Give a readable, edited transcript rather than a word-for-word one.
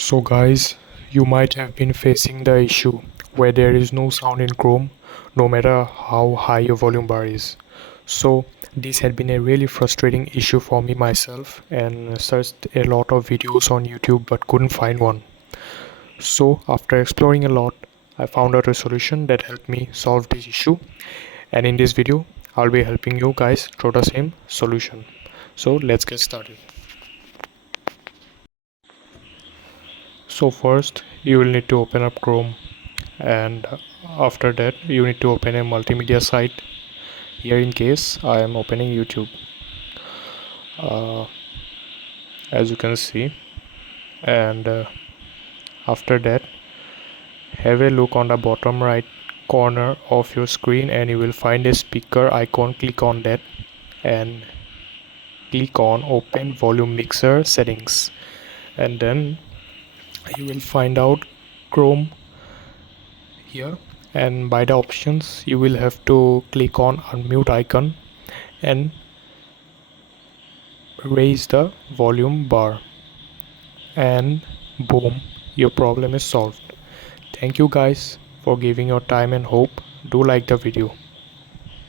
So guys, you might have been facing the issue where there is no sound in Chrome no matter how high your volume bar is. So this had been a really frustrating issue for me myself and searched a lot of videos on YouTube but couldn't find one. So after exploring a lot, I found out a solution that helped me solve this issue, and in this video I'll be helping you guys through the same solution. So let's get started. So first you will need to open up Chrome, and after that you need to open a multimedia site. Here in case I am opening YouTube, uh, as you can see, and after that have a look on the bottom right corner of your screen and you will find a speaker icon. Click on that and click on open volume mixer settings, and then you will find out Chrome here, and by the options you will have to click on unmute icon and raise the volume bar, and boom, your problem is solved. Thank you guys for giving your time and hope. Do like the video.